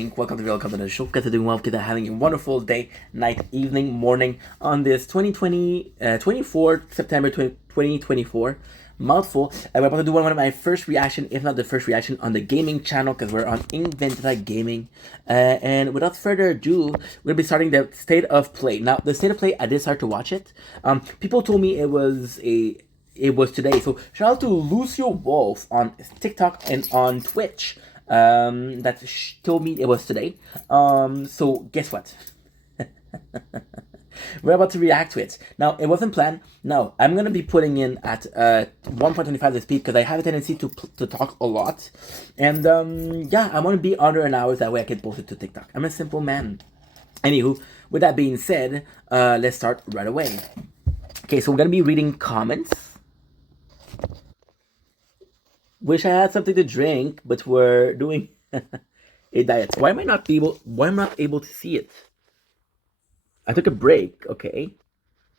Inc. Welcome to the show. Because you're doing well, because you're having a wonderful day, night, evening, morning on this 24 September 2024. Mouthful. We're about to do one of my first reaction, if not the first reaction, on the gaming channel because we're on Inventa Gaming. And without further ado, we're gonna be starting the state of play. Now, the state of play, I did start to watch it. People told me it was today. So shout out to Lucio Wolf on TikTok and on Twitch. That told me it was today. So guess what? We're about to react to it. Now, it wasn't planned. No, I'm going to be putting in at 1.25 the speed because I have a tendency to talk a lot. And yeah, I want to be under an hour. That way I can post it to TikTok. I'm a simple man. Anywho, with that being said, let's start right away. Okay, so we're going to be reading comments. Wish I had something to drink, but we're doing a diet. Why am I not able to see it? I took a break, okay.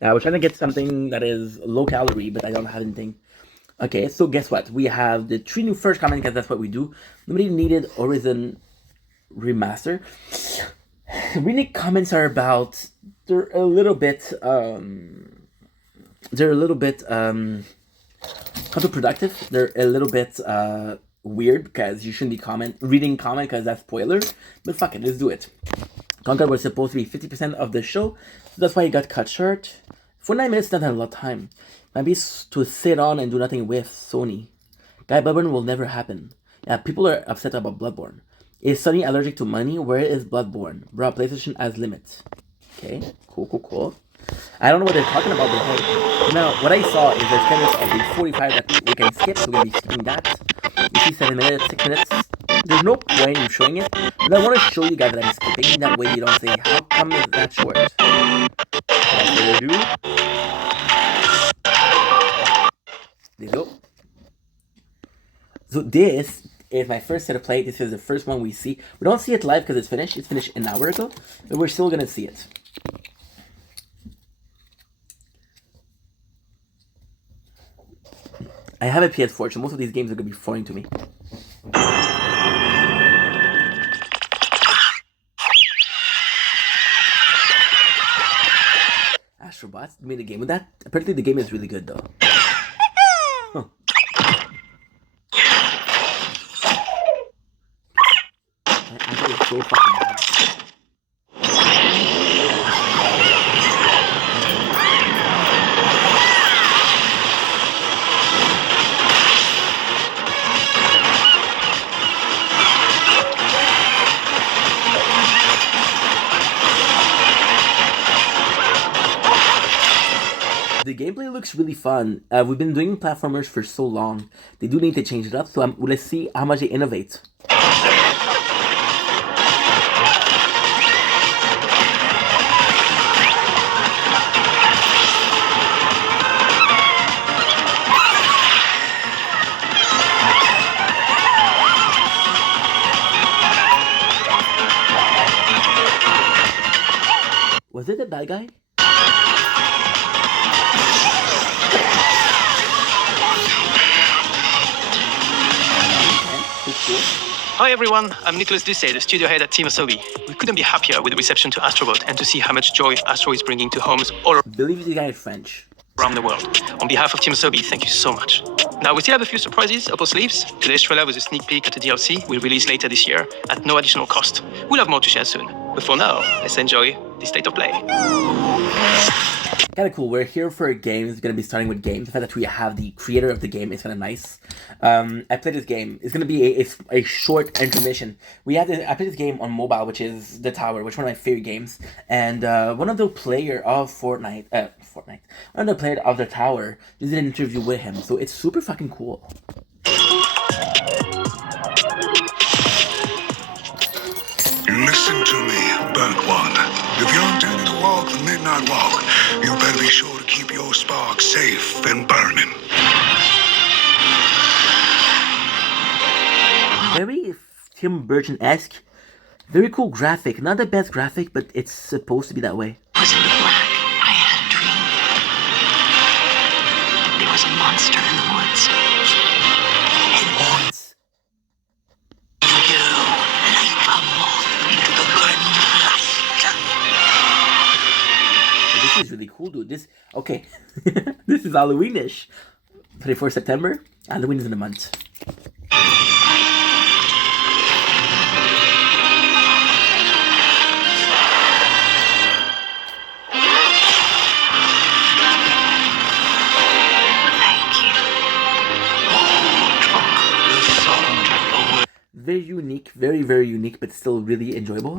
I was trying to get something that is low calorie, but I don't have anything. Okay, so guess what? We have the 3 new first comment because that's what we do. Nobody needed Horizon Remaster. Really, comments are about they're a little bit counterproductive. They're a little bit weird because you shouldn't be reading comment because that's spoiler. But fuck it, let's do it. Conquer was supposed to be 50% of the show, so that's why it got cut short. 49 minutes is not a lot of time. Maybe to sit on and do nothing with Sony. Guy Bloodborne will never happen. Yeah, people are upset about Bloodborne. Is Sony allergic to money? Where is Bloodborne? Bro, PlayStation has limits. Okay, cool. I don't know what they're talking about, but hey. Now, what I saw is there's kind of the 45 that we can skip, so we're going to be skipping that. You see 7 minutes, 6 minutes. There's no point in showing it, but I want to show you guys that I'm skipping. That way you don't say, how come is that short? Without further ado. There you go. So this is my first set of play. This is the first one we see. We don't see it live because it's finished. It's finished an hour ago, but we're still going to see it. I have a PS4, so most of these games are going to be foreign to me. Astrobots made a game with that. Apparently the game is really good though. Huh. I thought it was so fucking bad. The gameplay looks really fun. We've been doing platformers for so long. They do need to change it up, so let's see how much they innovate. Was it the bad guy? Hi everyone, I'm Nicolas Doucet, the studio head at Team Asobi. We couldn't be happier with the reception to Astrobot and to see how much joy Astro is bringing to homes all Believe the guy is French. around the world. On behalf of Team Asobi, thank you so much. Now, we still have a few surprises up our sleeves. Today's trailer was a sneak peek at the DLC we'll release later this year at no additional cost. We'll have more to share soon. But for now, let's enjoy the state of play. Kind of cool. We're here for a game. It's going to be starting with games. The fact that we have the creator of the game is kind of nice. I played this game. It's going to be a short intermission. I played this game on mobile, which is The Tower, which is one of my favorite games. And one of the player of one of the player of The Tower did an interview with him. So it's super fucking cool. Listen to me, Burnt One. If you're intending to walk the midnight walk, you better be sure to keep your spark safe and burning. Very Tim Burton-esque. Very cool graphic. Not the best graphic, but it's supposed to be that way. Was in the black. I had a dream. There was a monster in the woods. Once. You, like a moth cool, dude. This okay. This is Halloweenish. 24 September. Halloween is in a month. Very unique, very, very unique, but still really enjoyable.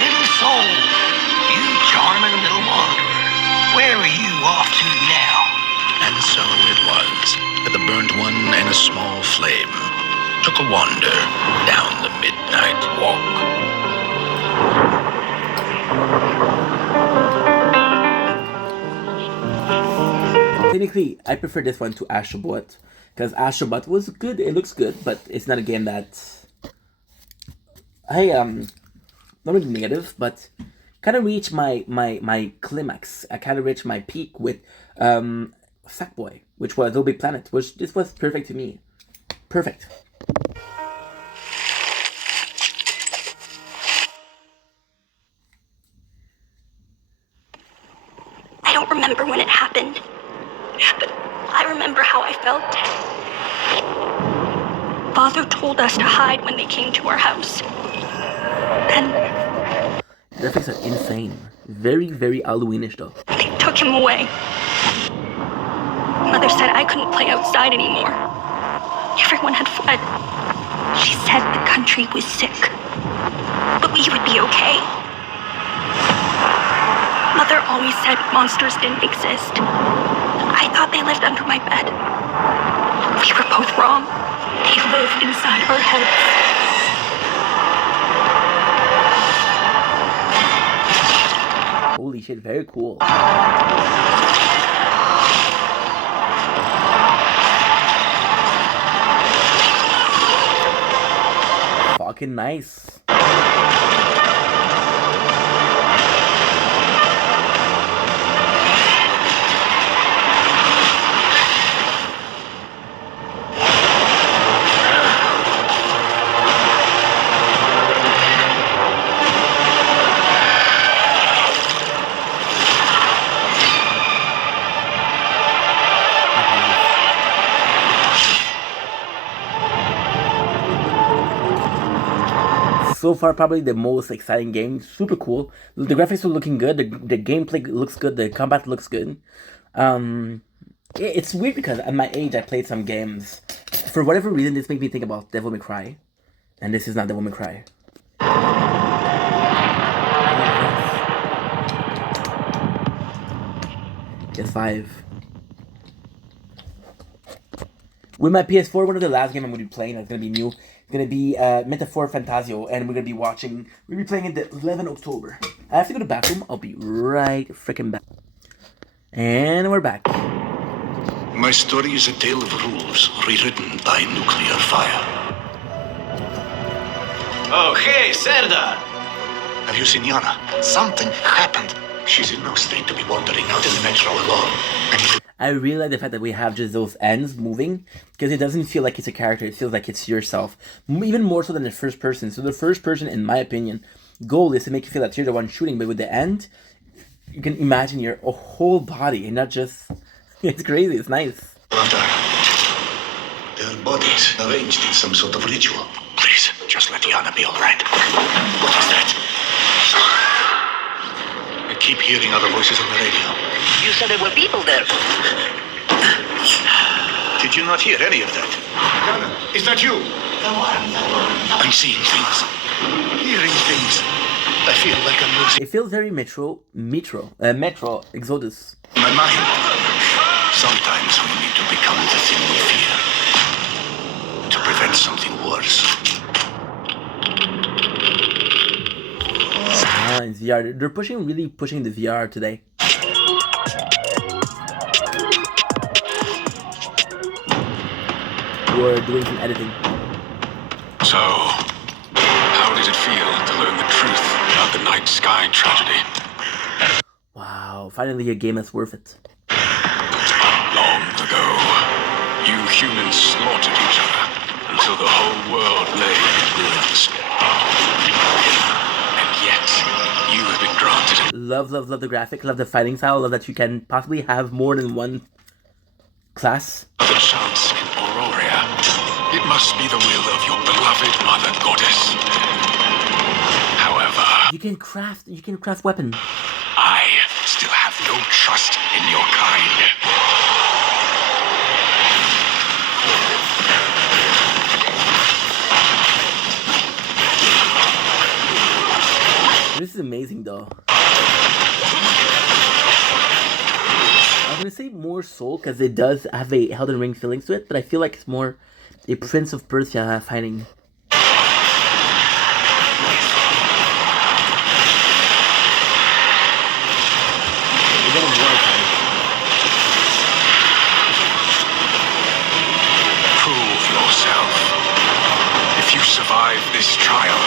Little soul, you charming little wanderer, where are you off to now? And so it was that the burnt one and a small flame took a wander down the midnight walk. Technically, I prefer this one to Astrobot, because Astrobot was good, it looks good, but it's not a game that I, not really negative, but kind of reached my climax. I kind of reached my peak with Sackboy, which was Little Big Planet, which this was perfect to me. Perfect. I don't remember when it happened, but I remember how I felt. Father told us to hide when they came to our house. Then Graphics are insane. Very, very Halloweenish though. they took him away. Mother said I couldn't play outside anymore. Everyone had fled. She said the country was sick, but we would be okay. Mother always said monsters didn't exist. I thought they lived under my bed. We were both wrong. They lived inside our heads. Holy shit, very cool. Fucking nice. So far, probably the most exciting game. Super cool. The graphics are looking good. The gameplay looks good. The combat looks good. It's weird because at my age, I played some games. For whatever reason, this made me think about Devil May Cry. And this is not Devil May Cry. PS5. With my PS4, one of the last games I'm going to be playing that's going to be new. It's going to be Metaphor Fantasio, and we're going to be watching, we'll be playing it the 11th October. I have to go to the bathroom, I'll be right freaking back. And we're back. My story is a tale of rules rewritten by nuclear fire. Oh, hey, Serda! Have you seen Yana? Something happened. She's in no state to be wandering out in the metro alone. I really like the fact that we have just those ends moving, because it doesn't feel like it's a character, it feels like it's yourself. Even more so than the first person. So the first person, in my opinion, goal is to make you feel that you're the one shooting, but with the end, you can imagine your whole body and not just... It's crazy, it's nice. Their bodies arranged in some sort of ritual. Please, just let Yana be all right. What is that? I keep hearing other voices on the radio. You said there were people there. Did you not hear any of that? Yana, is that you? I'm seeing things. Hearing things. I feel like I'm losing It feels very Metro Exodus. my mind. Sometimes we need to become the thing we fear. To prevent something worse. Ah, in VR. They're really pushing the VR today. We're doing some editing. So, how did it feel to learn the truth about the night sky tragedy? Wow, finally a game that's worth it. Long ago, you humans slaughtered each other until the whole world lay in ruins. And yet, you have been granted Love the graphic, love the fighting style, love that you can possibly have more than one class. Of a chance in Auroria. It must be the will of your beloved mother goddess. However, You can craft weapon. I still have no trust in your kind. This is amazing though. I was gonna say more Soul because it does have a Elden Ring feelings to it, but I feel like it's more a Prince of Persia fighting. Prove yourself. If you survive this trial,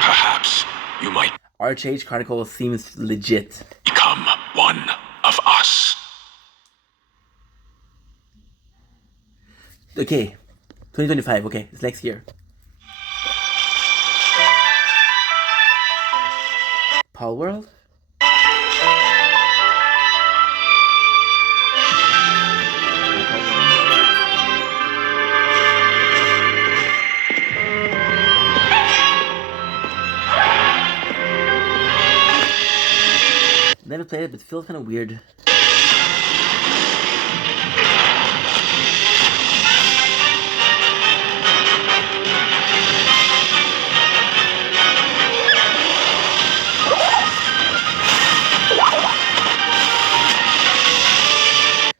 perhaps you might Archage Chronicle seems legit. become one of us. Okay, 2025. Okay, it's next year. Palworld? Never played it, but it feels kind of weird.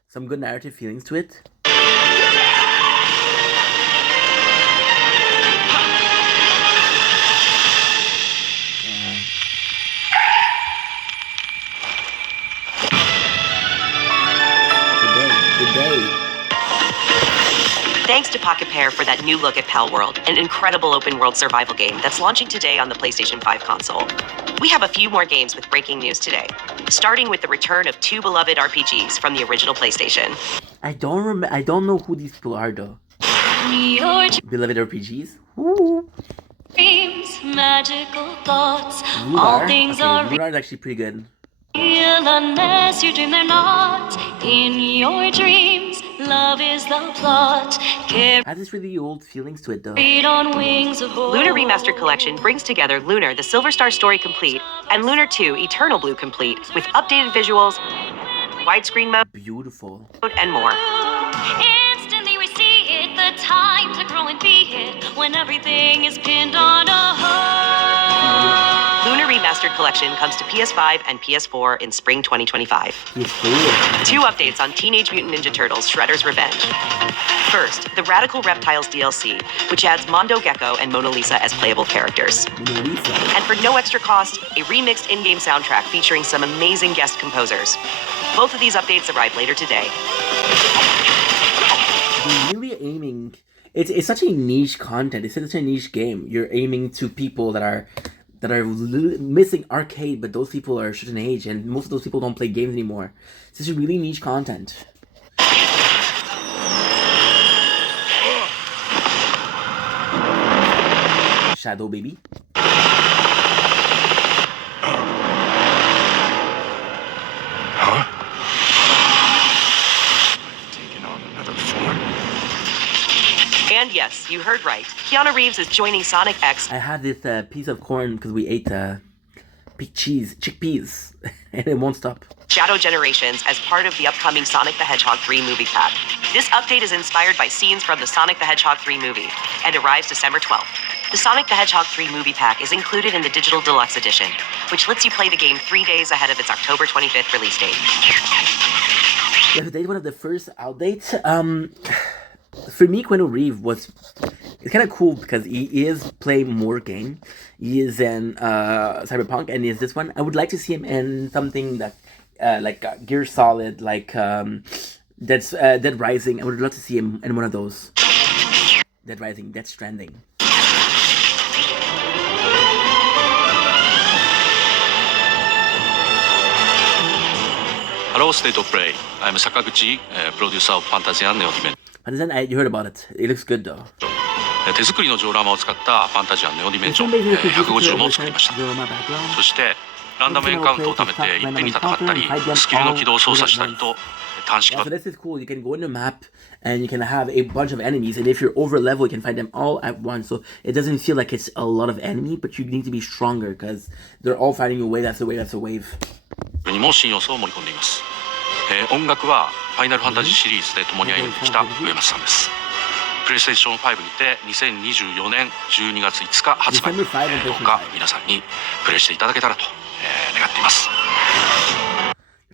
Some good narrative feelings to it. Good day. Thanks to Pocket Pair for that new look at Palworld, an incredible open-world survival game that's launching today on the PlayStation 5 console. We have a few more games with breaking news today, starting with the return of two beloved RPGs from the original PlayStation. I don't know who these people are though. Your Beloved RPGs? Ooh. dreams, magical thoughts, Lunar. all things Okay, are Lunar is actually pretty good. real unless you dream they're not. In your dreams, love is the plot. Has this really old feelings to it though. Carried on wings of gold. Lunar Remastered Collection brings together Lunar, the Silver Star Story Complete, and Lunar 2, Eternal Blue Complete, with updated visuals, widescreen mode, Beautiful. and more. Instantly we see it, the time to grow and be it, when everything is pinned on a hook. Lunar Remastered Collection comes to PS5 and PS4 in spring 2025. He's cool. Two updates on Teenage Mutant Ninja Turtles Shredder's Revenge. First, the Radical Reptiles DLC, which adds Mondo Gecko and Mona Lisa as playable characters. Mona Lisa. And for no extra cost, a remixed in-game soundtrack featuring some amazing guest composers. Both of these updates arrive later today. You're really aiming. It's such a niche content. It's such a niche game. You're aiming to people that are missing arcade, but those people are a certain age, and most of those people don't play games anymore. It's just really niche content. Shadow Baby. Huh? Taking on another form. And yes, you heard right. Keanu Reeves is joining Sonic X I had this piece of corn because we ate chickpeas, and it won't stop. Shadow Generations as part of the upcoming Sonic the Hedgehog 3 movie pack. This update is inspired by scenes from the Sonic the Hedgehog 3 movie and arrives December 12th. The Sonic the Hedgehog 3 movie pack is included in the Digital Deluxe Edition, which lets you play the game 3 days ahead of its October 25th release date. Yeah, but they one of the first outdates. For me, Keanu Reeves it's kind of cool because he is playing more game. He is in Cyberpunk, and he is this one. I would like to see him in something that like Gear Solid, like Dead Rising. I would love to see him in one of those. Dead Rising, Death Stranding. Hello, State of Play. I'm Sakaguchi, producer of Fantasy and Neo Dimension. You heard about it. It looks good though. 手作りのジオラマを使ったファンタジアンネオディメンション150も作りました。そしてランダムエンカウントを貯めていっぺんに戦ったり、スキルの起動を操作したりと短縮 So this is cool. You can go in the map and you can have a bunch of enemies, and if you're over level, you can find them all at once. So it doesn't feel like it's a lot of enemy, but you need to be stronger because they're all fighting your way. That's the way. That's the wave. にも新要素を盛り込んでいます。音楽はファイナルファンタジーシリーズで共に歩んできた上松さんです。プレイステーション5にて2024年12月5日発売。どうか皆さんにプレイしていただけたらと願っています。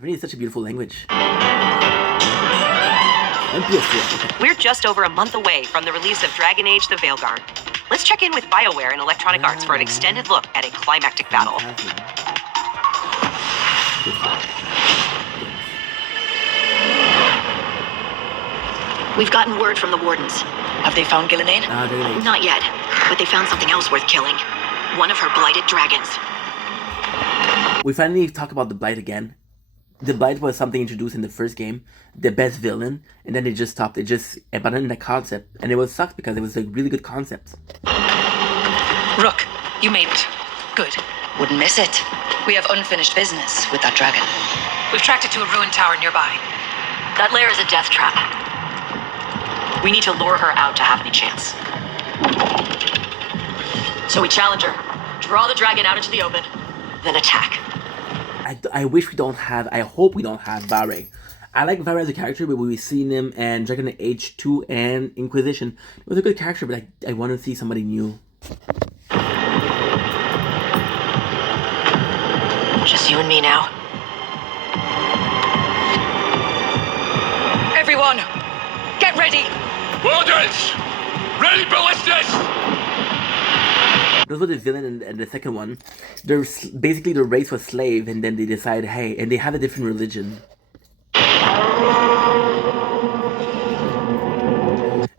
Really, it's such a beautiful language. We're just over a month away from the release of Dragon Age: The Veilguard. Let's check in with BioWare and Electronic Arts for an extended look at a climactic battle. We've gotten word from the Wardens. Have they found Gillenane? Not yet, but they found something else worth killing. One of her blighted dragons. We finally talk about the Blight again. The Blight was something introduced in the first game, the best villain, and then it just stopped. It just abandoned the concept, and it was sucked because it was a really good concept. Rook, you made it. Good. Wouldn't miss it. We have unfinished business with that dragon. We've tracked it to a ruined tower nearby. That lair is a death trap. We need to lure her out to have any chance. So we challenge her, draw the dragon out into the open, then attack. I wish we don't have, I hope we don't have Vare. I like Vare as a character, but we've seen him and Dragon Age 2 and Inquisition. It was a good character, but I want to see somebody new. Just you and me now. Everyone, get ready! Wardens! Ready ballistas! Those were the villain and the second one. They're basically the race was slave, and then they decide, hey, and they have a different religion.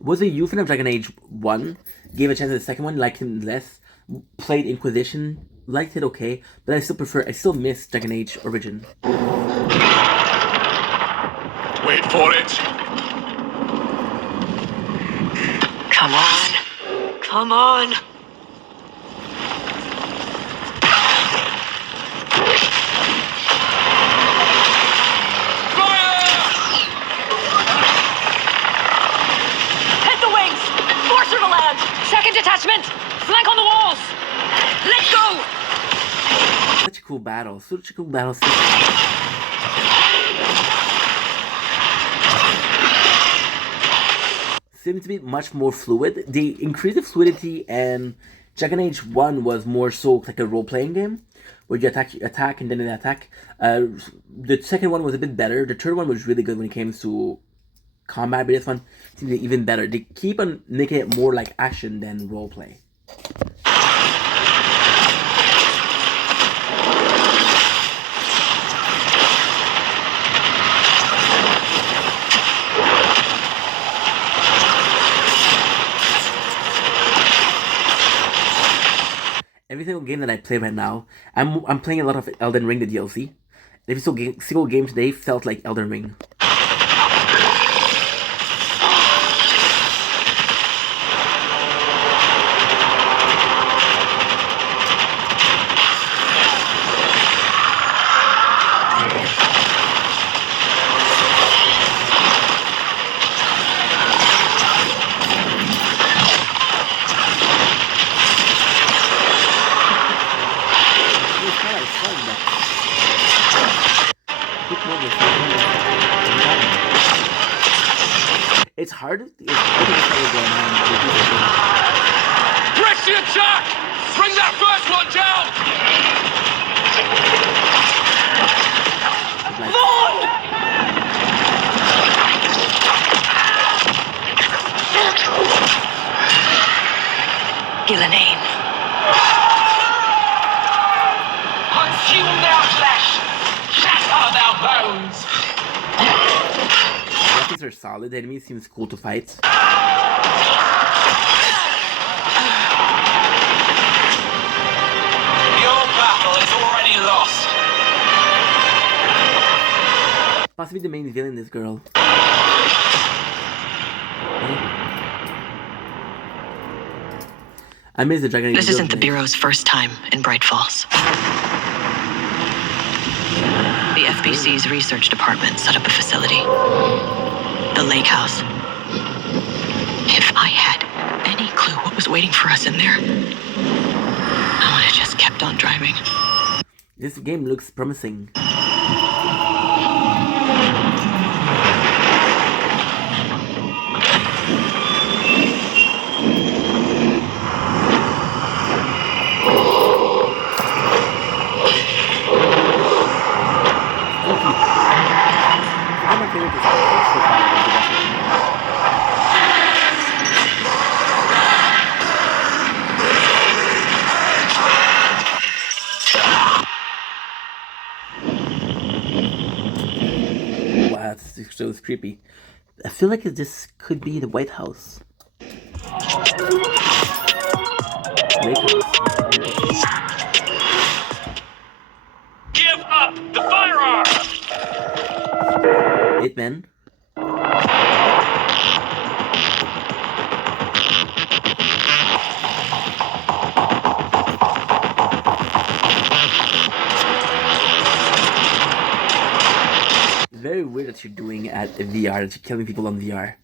Was a you fan of Dragon Age 1? Gave a chance to the second one, liked him less. Played Inquisition, liked it okay, but I still miss Dragon Age Origin. Wait for it! Come on. Come on. Second detachment! Flank on the walls! Let's go! Such a cool battle. Such a cool battle. Seems to be much more fluid. They increased the fluidity, and Dragon Age 1 was more so like a role-playing game where you attack and then attack. The second one was a bit better. The third one was really good when it came to combat, but this one seems even better. They keep on making it more like action than roleplay. Every single game that I play right now, I'm playing a lot of Elden Ring, the DLC. Every single game today felt like Elden Ring. It's hard. Press the attack! Bring that first one down! Gillenane. Consume their flesh! Shatter their bones! Weapons are solid. The enemy seems cool to fight. Your battle is already lost. to be the main villain, this girl. I miss the Dragon Age. This isn't the Bureau's first time in Bright Falls. The FBC's research department set up a facility. The Lake House. If I had any clue what was waiting for us in there, I would have just kept on driving. This game looks promising. So it's creepy. I feel like this could be the White House. Give up the firearm! Hitman. Very weird that you're doing at VR, that you're killing people on VR.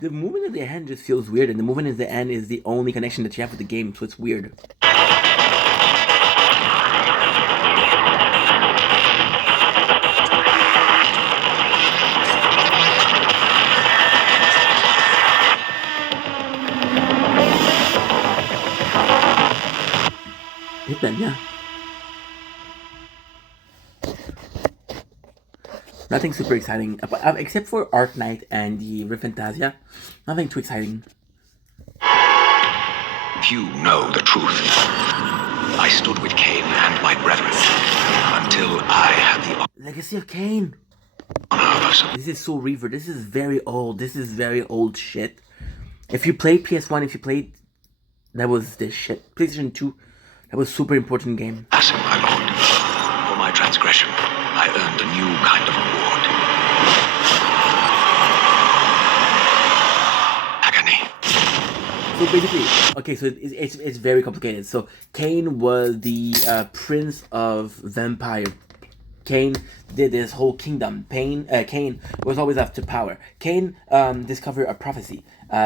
The movement at the end just feels weird, and the movement at the end is the only connection that you have with the game, so it's weird. Hitman, yeah. Nothing super exciting, except for Arknight and the Fantasia. Nothing too exciting. Few know the truth. I stood with Cain and my brethren until I had the Legacy of Kain. honor of This is Soul Reaver. This is very old. This is very old shit. If you played PS1, if you played, that was this shit. PlayStation 2, that was super important game. passing, my lord. For my transgression, I earned a new kind of reward. Agony. So basically, okay, so it's very complicated. So Cain was the prince of vampire. Cain did this whole kingdom. Cain was always after power. Cain discovered a prophecy.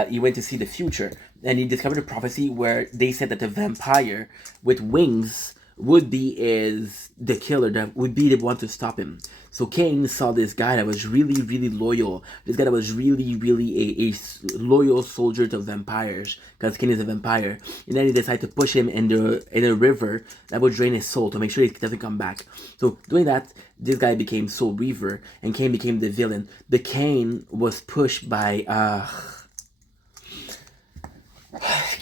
He went to see the future, and he discovered a prophecy where they said that the vampire with wings would be the killer, that would be the one to stop him. So Cain saw this guy that was really, really loyal. This guy that was really, really a loyal soldier to vampires, because Cain is a vampire. And then he decided to push him in a river that would drain his soul to make sure he doesn't come back. So doing that, this guy became Soul Reaver, and Cain became the villain. The Cain was pushed by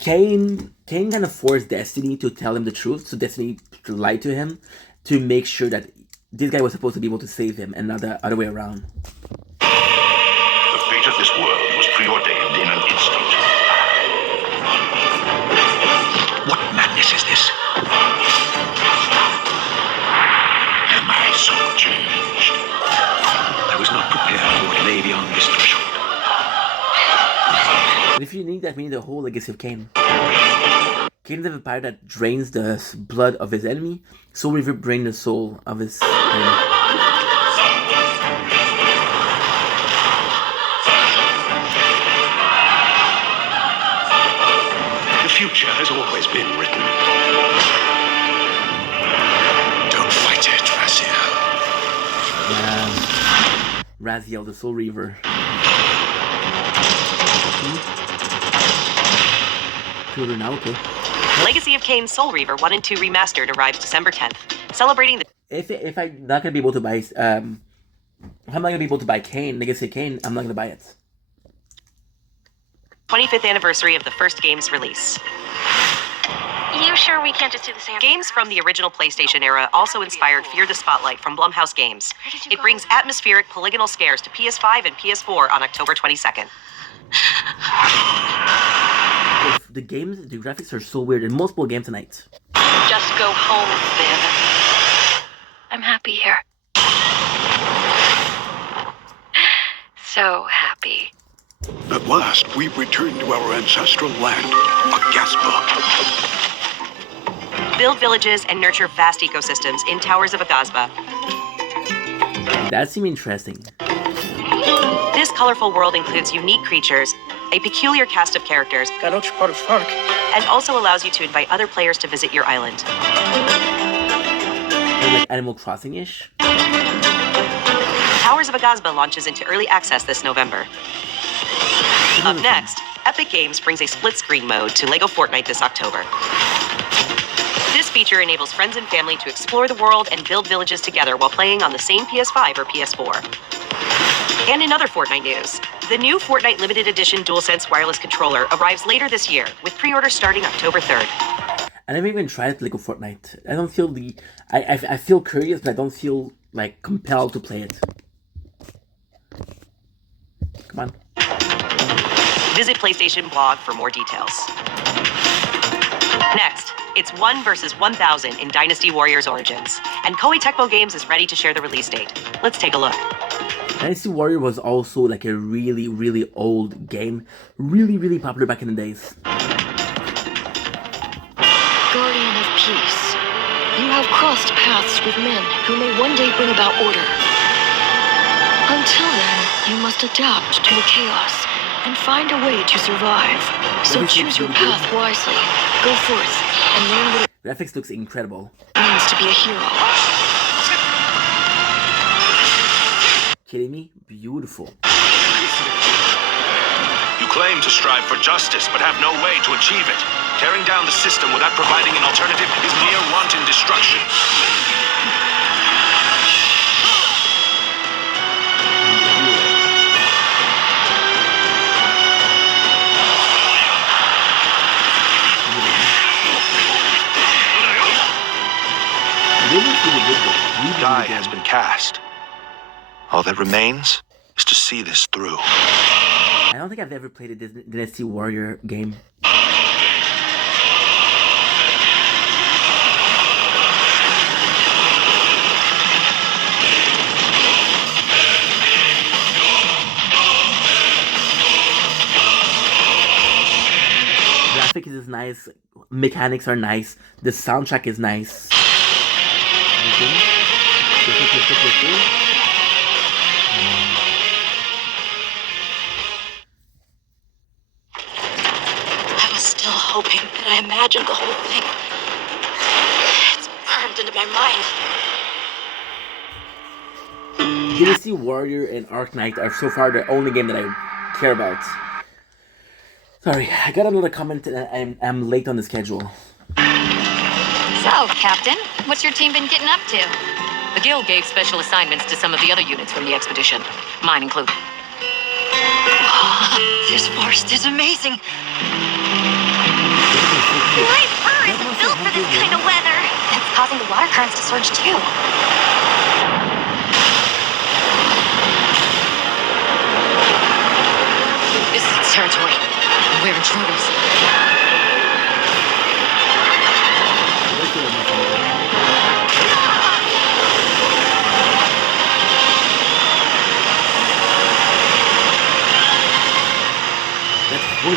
Cain kind of forced Destiny to tell him the truth, so Destiny lied to him to make sure that this guy was supposed to be able to save him, and not the other way around. The fate of this world was preordained in an instant. What madness is this? Am I so changed? I was not prepared for what lay beyond this threshold. But if you need that, we need the whole Legacy of Cain. Cain is the vampire that drains the blood of his enemy. Soul Reaver drains the soul of his enemy. The future has always been written. Don't fight it, Raziel, the Soul Reaver. Now, okay. Legacy of Kain Soul Reaver 1 and 2 Remastered arrives December 10th, celebrating the... If I'm not gonna be able to buy, if I'm not gonna be able to buy Cain, Legacy of Cain, I'm not gonna buy it. 25th anniversary of the first game's release. You you sure we can't just do the same? Games from the original PlayStation era also inspired Fear the Spotlight from Blumhouse Games. It brings atmospheric polygonal scares to PS5 and PS4 on October 22nd. The graphics are so weird in multiple games tonight. Just go home, Finn. I'm happy here. So happy. At last, we've returned to our ancestral land, Agasba. Build villages and nurture vast ecosystems in Towers of Agasba. That seemed interesting. This colorful world includes unique creatures, a peculiar cast of characters, and also allows you to invite other players to visit your island. Like Animal Crossing-ish. Towers of Agasba launches into early access this November. Up next, Epic Games brings a split-screen mode to LEGO Fortnite this October. This feature enables friends and family to explore the world and build villages together while playing on the same PS5 or PS4. And in other Fortnite news, the new Fortnite Limited Edition DualSense wireless controller arrives later this year, with pre-orders starting October 3rd. I never even tried LEGO Fortnite. I don't feel I feel curious, but I don't feel like compelled to play it. Come on. Visit PlayStation blog for more details. Next, it's 1 versus 1,000 in Dynasty Warriors Origins, and Koei Tecmo Games is ready to share the release date. Let's take a look. Dynasty Warrior was also like a really, really old game. Really, really popular back in the days. Guardian of peace, you have crossed paths with men who may one day bring about order. Until then, you must adapt to the chaos and find a way to survive. So choose your path wisely. Go forth and learn what it Graphics looks incredible. means to be a hero. Kidding me? Beautiful. You claim to strive for justice, but have no way to achieve it. Tearing down the system without providing an alternative is mere wanton destruction. Die has been cast. All that remains is to see this through. I don't think I've ever played a Dynasty Warrior game. Graphics is nice, mechanics are nice, the soundtrack is nice. I was still hoping that I imagined the whole thing. It's burned into my mind. Dynasty Warrior and Arknight are so far the only game that I care about. Sorry, I got another comment and I'm late on the schedule. So, Captain, what's your team been getting up to? The Guild gave special assignments to some of the other units from the expedition, mine included. This forest is amazing. My fur isn't built for this kind of weather. It's causing the water currents to surge too. This is its territory. We're intruders.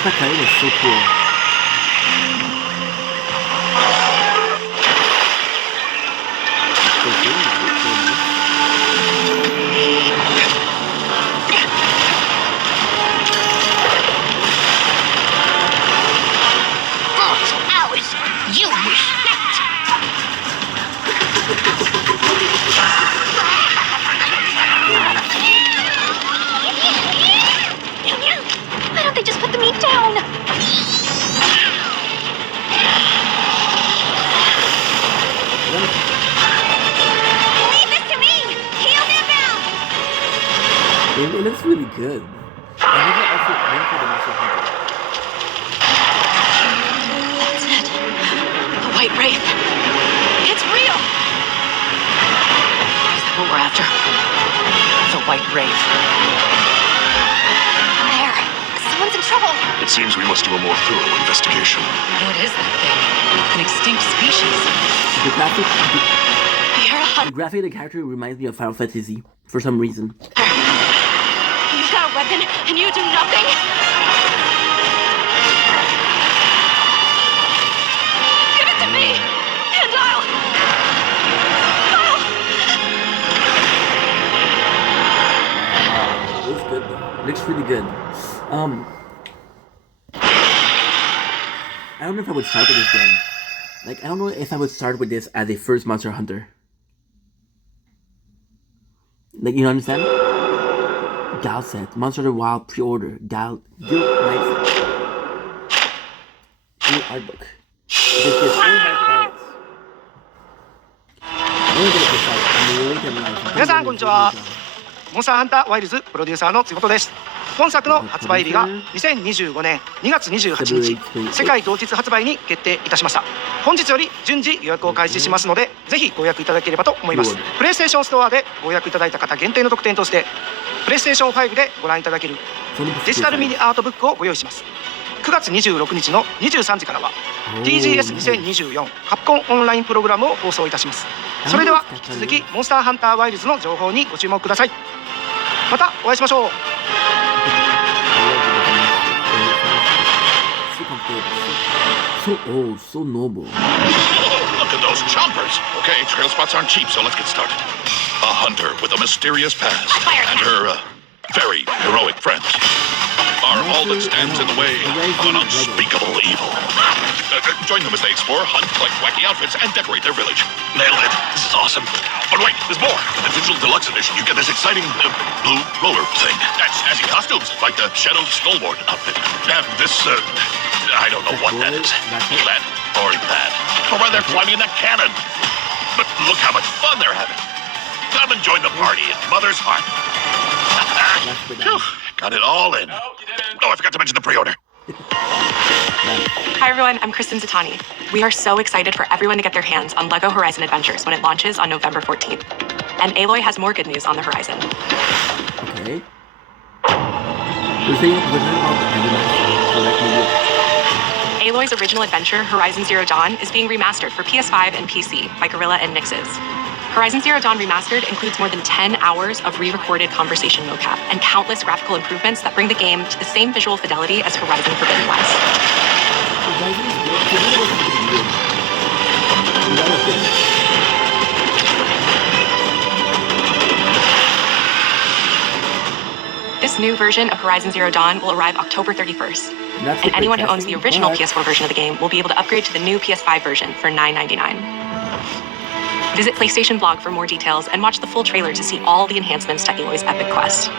That Kain is so cool. Ours, you respect. Why don't they just put the meat down? Leave this to me! Heal them out! It looks really good. I never played the Monster Hunter. That's it. The White Wraith. It's real! Is that what we're after? The White Wraith. There. Someone's in trouble. It seems we must do a more thorough investigation. What is that thing? An extinct species. The graphic, You're a the hunter. graphic of the character reminds me of Final Fantasy for some reason. You've got a weapon and you do nothing? Give it to me! And I'll... Looks good though. Looks really good. I don't know if I would start with this game. Like, I don't know if I would start with this as a first Monster Hunter. Like, you know what I'm saying? Gal set. Monster Hunter Wild pre-order. Gal... Nice. New art book. This is only my parents. Only gonna put out a link in life. 皆さんこんにちは。モンスターハンターワイルズプロデューサーのつごとです。本作の発売日が2025年2月28日世界同日発売に決定いたしました。本日より順次予約を開始しますので、ぜひご予約いただければと思います。プレイステーションストアでご予約いただいた方限定の特典として、プレイステーション5でご覧いただけるデジタルミニアートブックをご用意します。9月26日の23時からは TGS2024 カプコンオンラインプログラムを放送いたします。それでは引き続きモンスターハンターワイルズの情報にご注目ください。またお会いしましょう。So old, so noble. Look at those chompers. Okay, trail spots aren't cheap, so let's get started. A hunter with a mysterious past and her very heroic friends are all that stands in the way of an unspeakable evil. Join them as they explore, hunt, collect wacky outfits, and decorate their village. Nailed it. This is awesome. But wait, there's more. In the digital deluxe edition, you get this exciting blue roller thing. And snazzy costumes, like the Shadowed Skullboard outfit. And this, I don't know what that is. That or that. Or why they're climbing in that cannon. But look how much fun they're having. Come and join the party in Mother's Heart. Got it all in. Oh, I forgot to mention the pre-order. Hi everyone, I'm Kristen Zatani. We are so excited for everyone to get their hands on LEGO Horizon Adventures when it launches on November 14th. And Aloy has more good news on the horizon. Okay. We're saying about Aloy's original adventure, Horizon Zero Dawn, is being remastered for PS5 and PC by Guerrilla and Nixes. Horizon Zero Dawn Remastered includes more than 10 hours of re-recorded conversation mocap and countless graphical improvements that bring the game to the same visual fidelity as Horizon Forbidden West. This new version of Horizon Zero Dawn will arrive October 31st. And anyone who owns the original PS4 version of the game will be able to upgrade to the new PS5 version for $9.99. Visit PlayStation Blog for more details and watch the full trailer to see all the enhancements to Aloy's epic quest.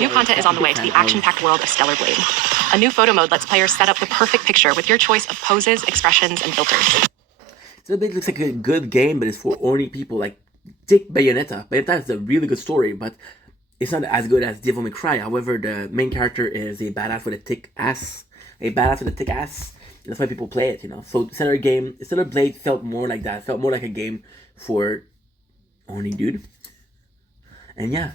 New content is on the way to the action-packed world of Stellar Blade. A new photo mode lets players set up the perfect picture with your choice of poses, expressions, and filters. So it looks like a good game, but it's for only people. Like, take Bayonetta. Bayonetta is a really good story, but it's not as good as Devil May Cry. However, the main character is a badass with a thick ass. That's why people play it, you know. So Stellar Blade felt more like that. It felt more like a game for only dude. And yeah.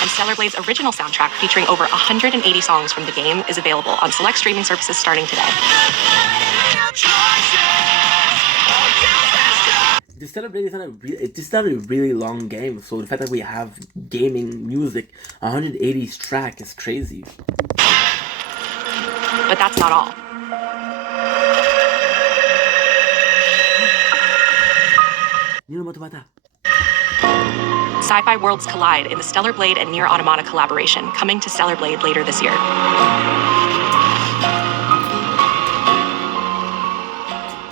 And Stellar Blade's original soundtrack, featuring over 180 songs from the game, is available on select streaming services starting today. The Stellar Blade is not a really long game, so the fact that we have gaming music, 180 track is crazy. But that's not all. Sci-fi worlds collide in the Stellar Blade and Nier Automata collaboration, coming to Stellar Blade later this year.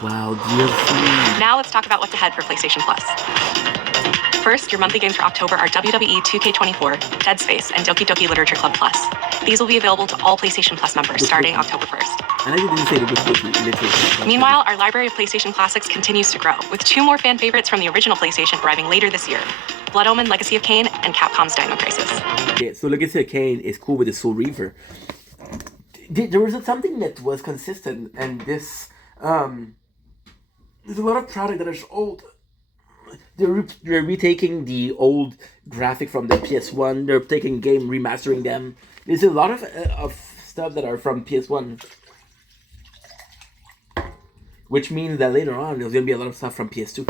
Wow, DLC. Now let's talk about what's ahead for PlayStation Plus. First, your monthly games for October are WWE 2K24, Dead Space, and Doki Doki Literature Club Plus. These will be available to all PlayStation Plus members starting October 1st. And I didn't say it was Meanwhile, our library of PlayStation classics continues to grow, with 2 more fan favorites from the original PlayStation arriving later this year. Blood Omen, Legacy of Kain, and Capcom's Dino Crisis. Yeah, so Legacy of Kain is cool with the Soul Reaver. There was something that was consistent, and this there's a lot of product that is old. They're retaking the old graphic from the PS1. They're taking game, remastering them. There's a lot of stuff that are from PS1, which means that later on there's gonna be a lot of stuff from PS2.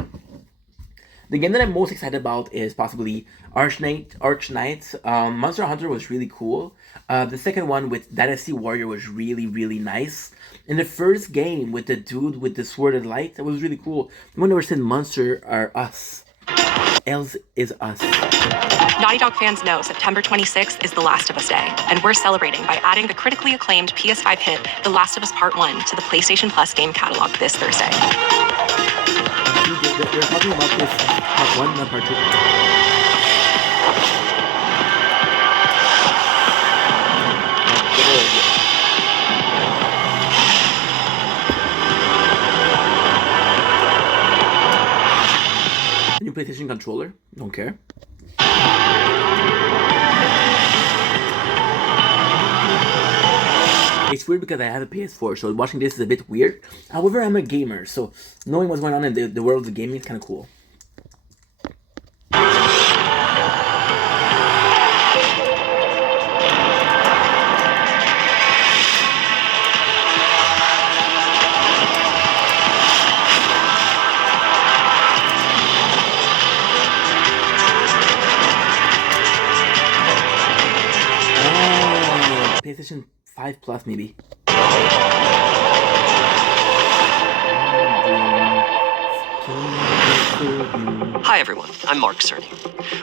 The game that I'm most excited about is possibly Arch Knight. Monster Hunter was really cool. The second one with Dynasty Warrior was really, really nice. And the first game with the dude with the sword and light, that was really cool. When they were saying Monster are us. Else is us. Naughty Dog fans know September 26th is The Last of Us Day, and we're celebrating by adding the critically acclaimed PS5 hit The Last of Us Part 1 to the PlayStation Plus game catalog this Thursday. They're talking about this part 1, not part 2. New PlayStation controller, don't care. It's weird because I have a PS4, so watching this is a bit weird. However, I'm a gamer, so knowing what's going on in the world of gaming is kind of cool. PlayStation 5 Plus, maybe. Hi everyone, I'm Mark Cerny.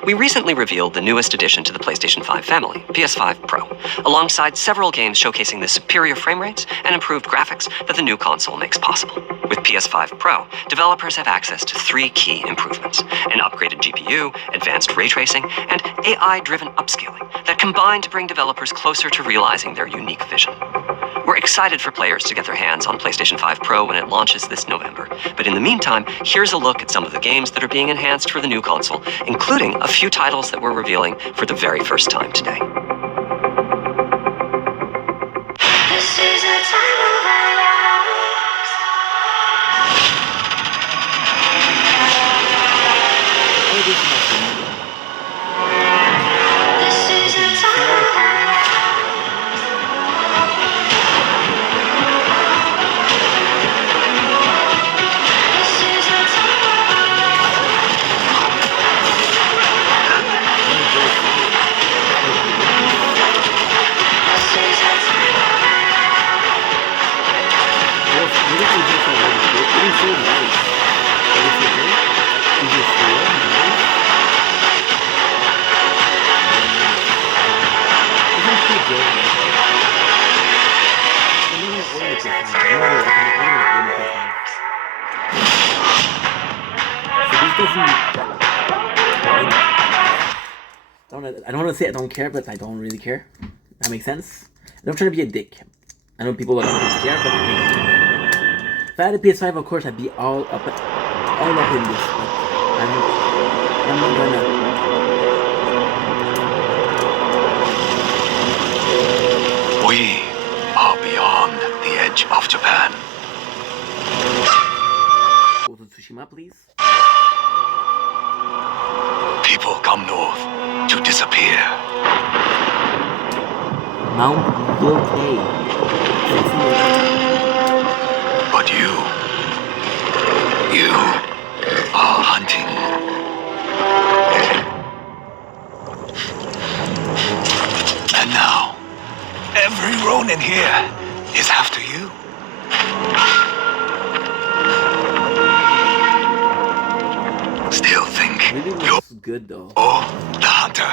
We recently revealed the newest addition to the PlayStation 5 family, PS5 Pro, alongside several games showcasing the superior frame rates and improved graphics that the new console makes possible. With PS5 Pro, developers have access to 3 key improvements: an upgraded GPU, advanced ray tracing, and AI-driven upscaling that combine to bring developers closer to realizing their unique vision. We're excited for players to get their hands on PlayStation 5 Pro when it launches this November, but in the meantime, here's a look at some of the games that are being enhanced for the new console, including a few titles that we're revealing for the very first time today. This is a time of our lives. This is a time of our lives. I don't want to say I don't care, but I don't really care. That makes sense. I'm not trying to be a dick. I know people don't really care, but I don't. If I had a PS5, of course, I'd be all up in this. But I'm not gonna. We are beyond the edge of Japan. Go to Tsushima, please. People come north to disappear. Mount Yokei. But you are hunting. And now, every Ronin here is after you. Still think really looks good though. Or the hunter.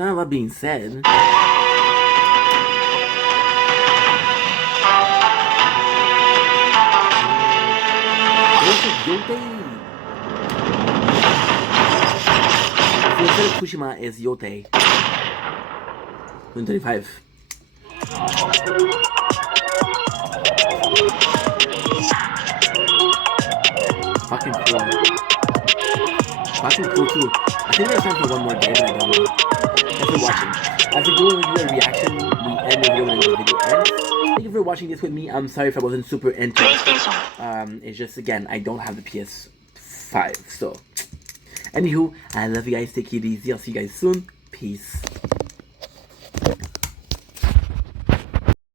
not a lot being said. Yote. So instead of Kushima is Yote. 135. Fucking cool. Fucking cool too. I think there's time for one more day, but I don't know. Thanks for watching. As we go and do a reaction, we end the video when the video ends. Thank you for watching this with me. I'm sorry if I wasn't super into it. It's just, again, I don't have the PS5, so. Anywho, I love you guys. Take it easy. I'll see you guys soon. Peace.